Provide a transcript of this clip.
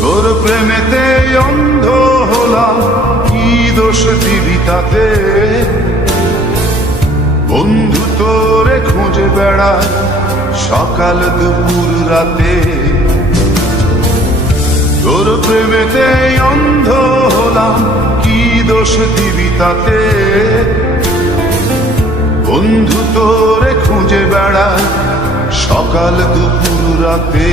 তোর প্রেমেতে অন্ধ হলাম, কি দোষ দিবি তাতে? বন্ধু তোরে খুঁজে বেড়ায় সকাল দুপুর রাতে। তোর প্রেমেতে অন্ধ হলাম, কি দোষ দিবি তাতে? বন্ধু তোরে খুঁজে বেড়ায় সকাল দুপুর রাতে।